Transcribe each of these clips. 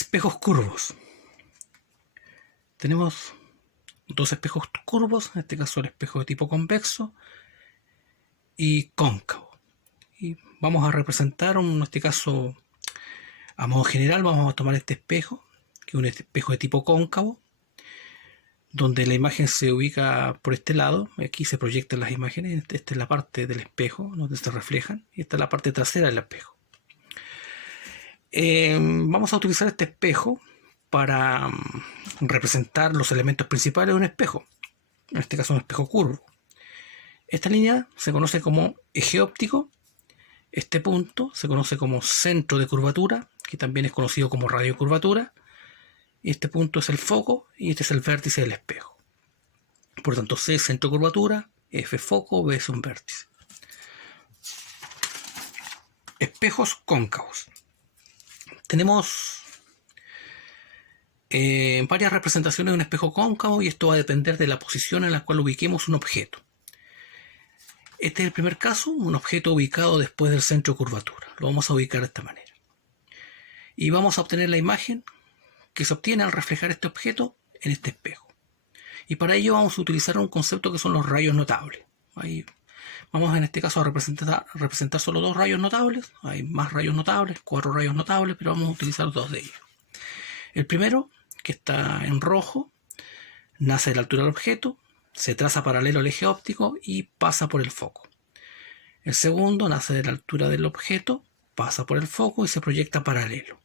Espejos curvos. Tenemos dos espejos curvos, en este caso el espejo de tipo convexo y cóncavo. Y vamos a representar, en este caso, a modo general, vamos a tomar este espejo, que es un espejo de tipo cóncavo, donde la imagen se ubica por este lado. Aquí se proyectan las imágenes. Esta es la parte del espejo donde se reflejan, y esta es la parte trasera del espejo. Vamos a utilizar este espejo para representar los elementos principales de un espejo, en este caso un espejo curvo. Esta línea se conoce como eje óptico, este punto se conoce como centro de curvatura, que también es conocido como radiocurvatura, y este punto es el foco y este es el vértice del espejo. Por tanto, C es centro de curvatura, F foco, B es un vértice. Espejos cóncavos. Tenemos varias representaciones de un espejo cóncavo, y esto va a depender de la posición en la cual ubiquemos un objeto. Este es el primer caso, un objeto ubicado después del centro de curvatura. Lo vamos a ubicar de esta manera. Y vamos a obtener la imagen que se obtiene al reflejar este objeto en este espejo. Y para ello vamos a utilizar un concepto que son los rayos notables. Ahí vamos en este caso a representar solo dos rayos notables. Hay más rayos notables, 4 rayos notables, pero vamos a utilizar 2 de ellos. El primero, que está en rojo, nace de la altura del objeto, se traza paralelo al eje óptico y pasa por el foco. El segundo nace de la altura del objeto, pasa por el foco y se proyecta paralelo.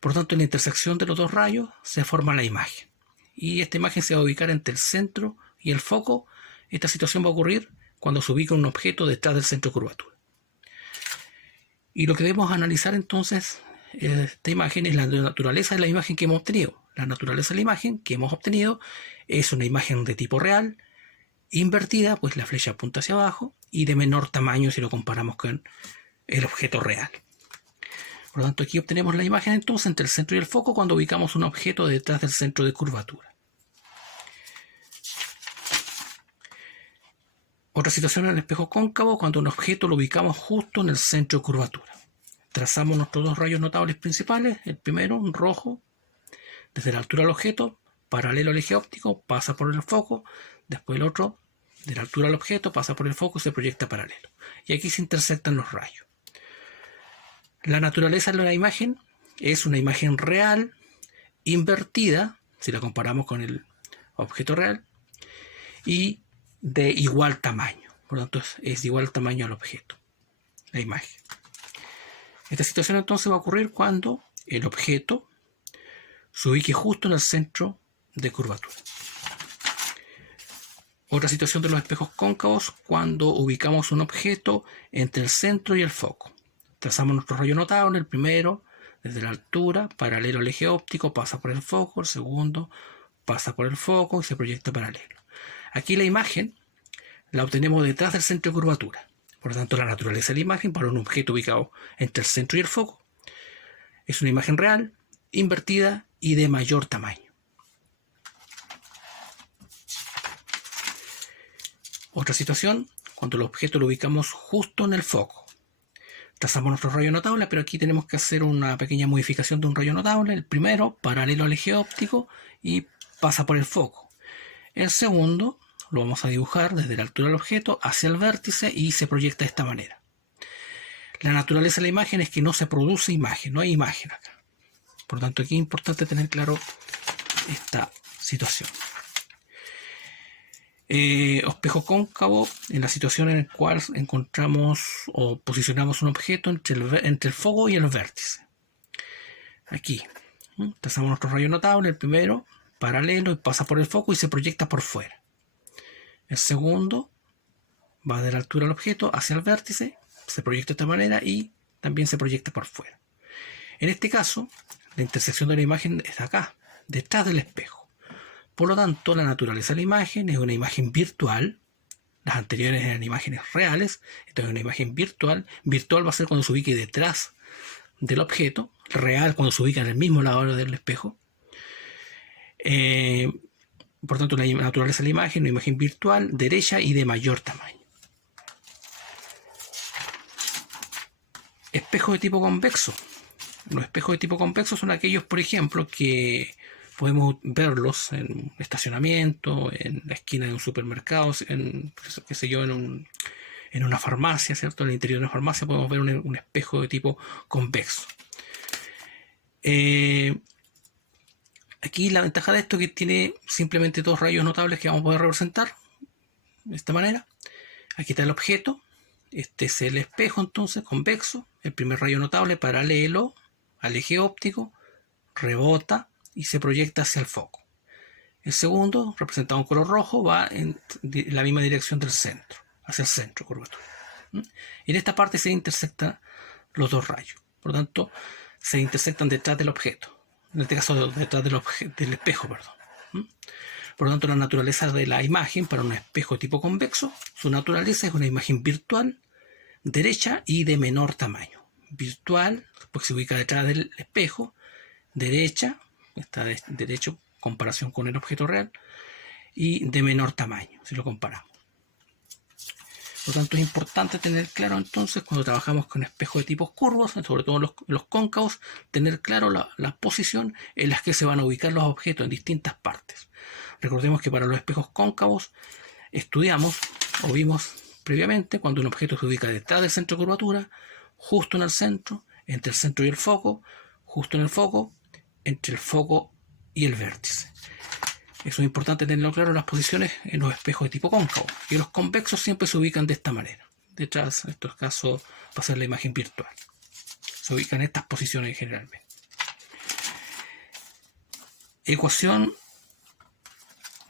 Por tanto, en la intersección de los dos rayos se forma la imagen. Y esta imagen se va a ubicar entre el centro y el foco. Esta situación va a ocurrir cuando se ubica un objeto detrás del centro de curvatura. Y lo que debemos analizar entonces esta imagen es la naturaleza de la imagen que hemos obtenido. La naturaleza de la imagen que hemos obtenido es una imagen de tipo real, invertida, pues la flecha apunta hacia abajo, y de menor tamaño si lo comparamos con el objeto real. Por lo tanto, aquí obtenemos la imagen entonces entre el centro y el foco cuando ubicamos un objeto detrás del centro de curvatura. Otra situación en el espejo cóncavo, cuando un objeto lo ubicamos justo en el centro de curvatura. Trazamos nuestros dos rayos notables principales. El primero, un rojo, desde la altura del objeto, paralelo al eje óptico, pasa por el foco. Después el otro, de la altura del objeto, pasa por el foco y se proyecta paralelo. Y aquí se intersectan los rayos. La naturaleza de la imagen es una imagen real, invertida, si la comparamos con el objeto real, y de igual tamaño. Por lo tanto, es de igual tamaño al objeto, la imagen. Esta situación entonces va a ocurrir cuando el objeto se ubique justo en el centro de curvatura. Otra situación de los espejos cóncavos, cuando ubicamos un objeto entre el centro y el foco. Trazamos nuestro rayo notable, el primero, desde la altura, paralelo al eje óptico, pasa por el foco, el segundo, pasa por el foco y se proyecta paralelo. Aquí la imagen la obtenemos detrás del centro de curvatura. Por lo tanto, la naturaleza de la imagen para un objeto ubicado entre el centro y el foco es una imagen real, invertida y de mayor tamaño. Otra situación, cuando el objeto lo ubicamos justo en el foco. Trazamos nuestro rayo notable, pero aquí tenemos que hacer una pequeña modificación de un rayo notable. El primero, paralelo al eje óptico y pasa por el foco. El segundo lo vamos a dibujar desde la altura del objeto hacia el vértice y se proyecta de esta manera. La naturaleza de la imagen es que no se produce imagen, no hay imagen acá. Por lo tanto, aquí es importante tener claro esta situación. Espejo cóncavo, en la situación en la cual encontramos o posicionamos un objeto entre el foco y el vértice. Aquí trazamos nuestro rayo notable, el primero, paralelo, y pasa por el foco y se proyecta por fuera. El segundo va de la altura del objeto hacia el vértice, se proyecta de esta manera y también se proyecta por fuera. En este caso, la intersección de la imagen está acá, detrás del espejo. Por lo tanto, la naturaleza de la imagen es una imagen virtual. Las anteriores eran imágenes reales. Esta es una imagen virtual. Virtual va a ser cuando se ubique detrás del objeto. Real cuando se ubica en el mismo lado del espejo. Por tanto, la naturaleza de la imagen es una imagen virtual, derecha y de mayor tamaño. Espejo de tipo convexo. Los espejos de tipo convexo son aquellos, por ejemplo, que podemos verlos en estacionamiento, en la esquina de un supermercado, qué sé yo, en una farmacia, ¿cierto? En el interior de una farmacia podemos ver un espejo de tipo convexo. Aquí la ventaja de esto es que tiene simplemente dos rayos notables que vamos a poder representar de esta manera. Aquí está el objeto. Este es el espejo entonces convexo. El primer rayo notable paralelo al eje óptico, rebota y se proyecta hacia el foco. El segundo, representado en color rojo, va en la misma dirección del centro, hacia el centro, curvatura. Y en esta parte se intersectan los dos rayos. Por lo tanto, se intersectan detrás del objeto. En este caso, detrás del espejo, perdón. Por lo tanto, la naturaleza de la imagen para un espejo tipo convexo, su naturaleza es una imagen virtual, derecha y de menor tamaño. Virtual, porque se ubica detrás del espejo, derecha, está derecho en comparación con el objeto real, y de menor tamaño, si lo comparamos. Por lo tanto, es importante tener claro entonces, cuando trabajamos con espejos de tipos curvos, sobre todo los cóncavos, tener claro la posición en la que se van a ubicar los objetos en distintas partes. Recordemos que para los espejos cóncavos estudiamos o vimos previamente cuando un objeto se ubica detrás del centro de curvatura, justo en el centro, entre el centro y el foco, justo en el foco, entre el foco y el vértice. Eso es importante tenerlo claro en las posiciones en los espejos de tipo cóncavo. Y los convexos siempre se ubican de esta manera. Detrás, en estos casos, va a ser la imagen virtual. Se ubican en estas posiciones generalmente. Ecuación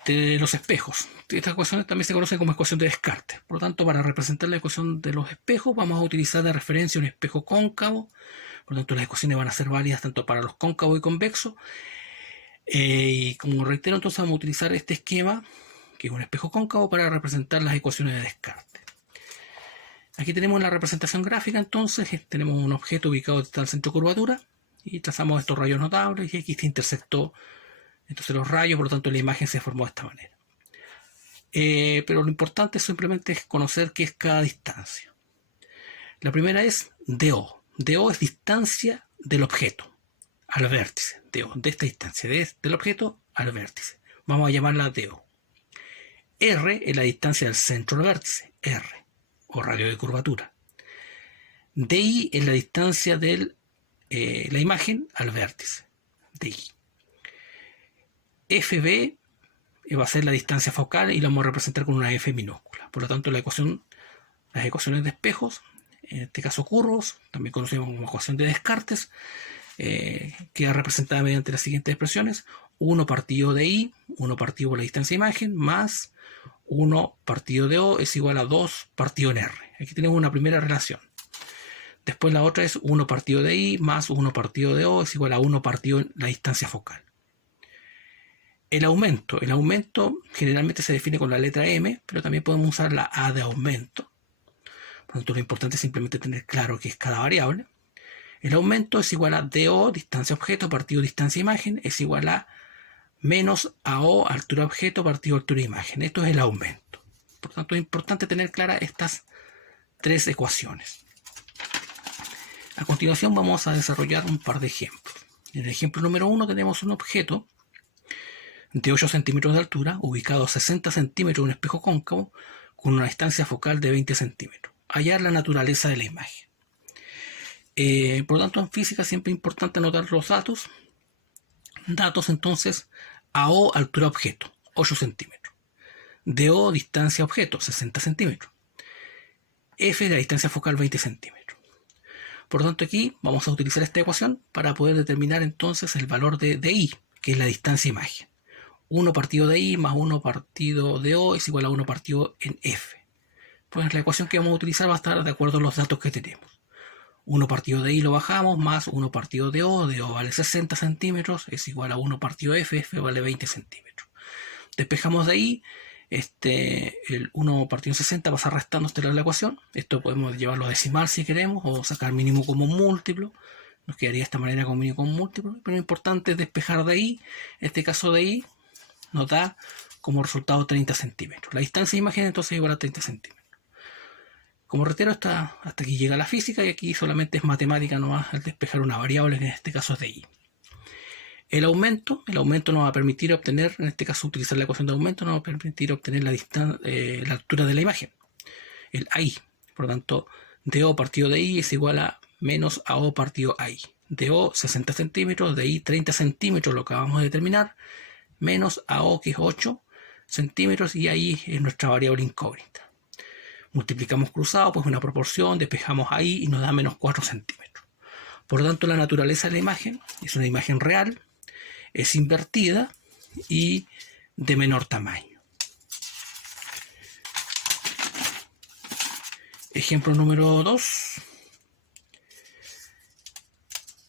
de los espejos. Esta ecuación también se conoce como ecuación de Descartes. Por lo tanto, para representar la ecuación de los espejos, vamos a utilizar de referencia un espejo cóncavo. Por lo tanto, las ecuaciones van a ser válidas tanto para los cóncavos y convexos. Y como reitero, entonces vamos a utilizar este esquema, que es un espejo cóncavo, para representar las ecuaciones de Descartes. Aquí tenemos la representación gráfica, entonces tenemos un objeto ubicado en el centro de curvatura y trazamos estos rayos notables y aquí se intersectó entonces los rayos, por lo tanto la imagen se formó de esta manera. Pero lo importante simplemente es conocer qué es cada distancia. La primera es DO. DO es distancia del objeto al vértice, de esta distancia, del objeto al vértice. Vamos a llamarla DO. R es la distancia del centro al vértice, R, o radio de curvatura. DI es la distancia de la imagen al vértice, DI. FB va a ser la distancia focal y la vamos a representar con una F minúscula. Por lo tanto, las ecuaciones de espejos, en este caso curvos, también conocemos como ecuación de Descartes, queda representada mediante las siguientes expresiones: 1 partido de I, 1 partido por la distancia de imagen, más 1 partido de O es igual a 2 partido en R. Aquí tenemos una primera relación. Después la otra es 1 partido de I más 1 partido de O es igual a 1 partido en la distancia focal. El aumento generalmente se define con la letra M, pero también podemos usar la A de aumento. Por lo tanto, lo importante es simplemente tener claro qué es cada variable. El aumento es igual a DO, distancia objeto, partido distancia imagen, es igual a menos AO, altura objeto, partido altura imagen. Esto es el aumento. Por lo tanto, es importante tener claras estas tres ecuaciones. A continuación vamos a desarrollar un par de ejemplos. En el ejemplo número 1 tenemos un objeto de 8 centímetros de altura, ubicado a 60 centímetros en un espejo cóncavo, con una distancia focal de 20 centímetros. Hallar la naturaleza de la imagen. Por lo tanto, en física siempre es importante anotar los datos. Datos entonces: AO, altura objeto, 8 centímetros. DO, distancia objeto, 60 centímetros. F, la distancia focal, 20 centímetros. Por lo tanto, aquí vamos a utilizar esta ecuación para poder determinar entonces el valor de I, que es la distancia imagen. 1 partido de I más 1 partido de O es igual a 1 partido en F. Pues la ecuación que vamos a utilizar va a estar de acuerdo a los datos que tenemos. 1 partido de I lo bajamos, más 1 partido de O vale 60 centímetros, es igual a 1 partido de F vale 20 centímetros. Despejamos de ahí, el 1 partido en 60 pasa restando la ecuación. Esto podemos llevarlo a decimal si queremos, o sacar mínimo común múltiplo. Nos quedaría de esta manera con mínimo común múltiplo, pero lo importante es despejar de ahí. En este caso de ahí nos da como resultado 30 centímetros. La distancia de imagen entonces es igual a 30 centímetros. Como reitero, hasta aquí llega la física y aquí solamente es matemática nomás al despejar una variable, que en este caso es de i. El aumento nos va a permitir obtener, en este caso utilizar la ecuación de aumento, nos va a permitir obtener la altura de la imagen, el AI. Por lo tanto, DO partido de I es igual a menos AO partido AI. DO 60 centímetros, de I 30 centímetros, lo que acabamos de determinar, menos AO que es 8 centímetros y AI es nuestra variable incógnita. Multiplicamos cruzado, pues una proporción, despejamos ahí y nos da menos 4 centímetros. Por lo tanto, la naturaleza de la imagen es una imagen real, es invertida y de menor tamaño. Ejemplo número 2.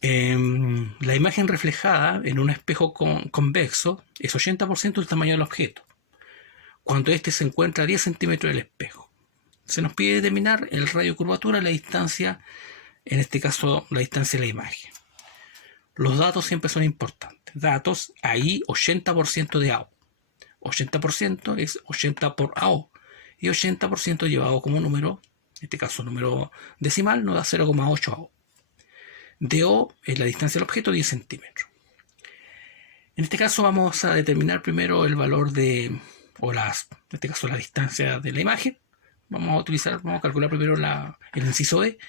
La imagen reflejada en un espejo convexo es 80% del tamaño del objeto, cuando éste se encuentra a 10 centímetros del espejo. Se nos pide determinar el radio de curvatura, la distancia, en este caso la distancia de la imagen. Los datos siempre son importantes. Datos, ahí 80% de AO. 80% es 80 por AO. Y 80% llevado como número, en este caso número decimal, nos da 0,8 AO. DO es la distancia del objeto, 10 centímetros. En este caso vamos a determinar primero el valor en este caso la distancia de la imagen. Vamos a calcular primero el inciso E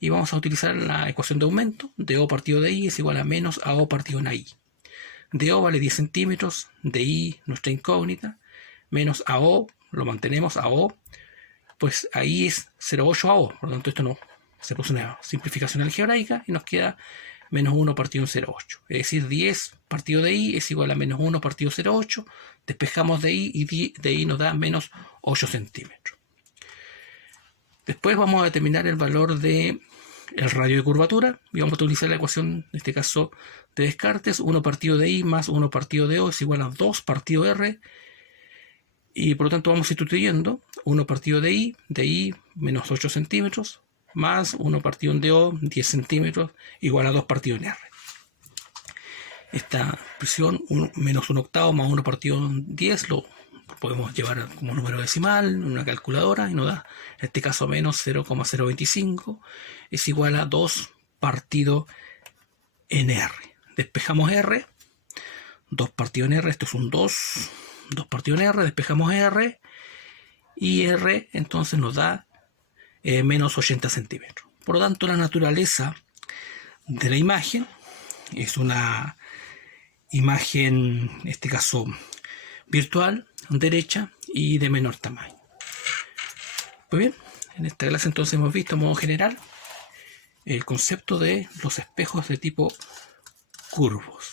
y vamos a utilizar la ecuación de aumento. DO partido de I es igual a menos AO partido en AI. DO vale 10 centímetros, de I nuestra incógnita, menos AO, lo mantenemos, AO, pues ahí es 0,8 AO, por lo tanto esto no, se puso una simplificación algebraica y nos queda menos 1 partido en 0,8. Es decir, 10 partido de I es igual a menos 1 partido 0,8, despejamos de I y de I nos da menos 8 centímetros. Después vamos a determinar el valor del radio de curvatura y vamos a utilizar la ecuación, en este caso de Descartes, 1 partido de I más 1 partido de O es igual a 2 partido R, y por lo tanto vamos sustituyendo 1 partido de I menos 8 centímetros, más 1 partido de O, 10 centímetros, igual a 2 partido en R. Esta expresión, menos 1 octavo más 1 partido en 10, lo podemos llevar como número decimal en una calculadora y nos da, en este caso, menos 0,025 es igual a 2 partido en R. Despejamos R, 2 partido en R, esto es un 2 partido en R, despejamos R y R entonces nos da menos 80 centímetros. Por lo tanto, la naturaleza de la imagen es una imagen, en este caso, virtual, derecha y de menor tamaño. Pues bien, en esta clase entonces hemos visto a modo general el concepto de los espejos de tipo curvos.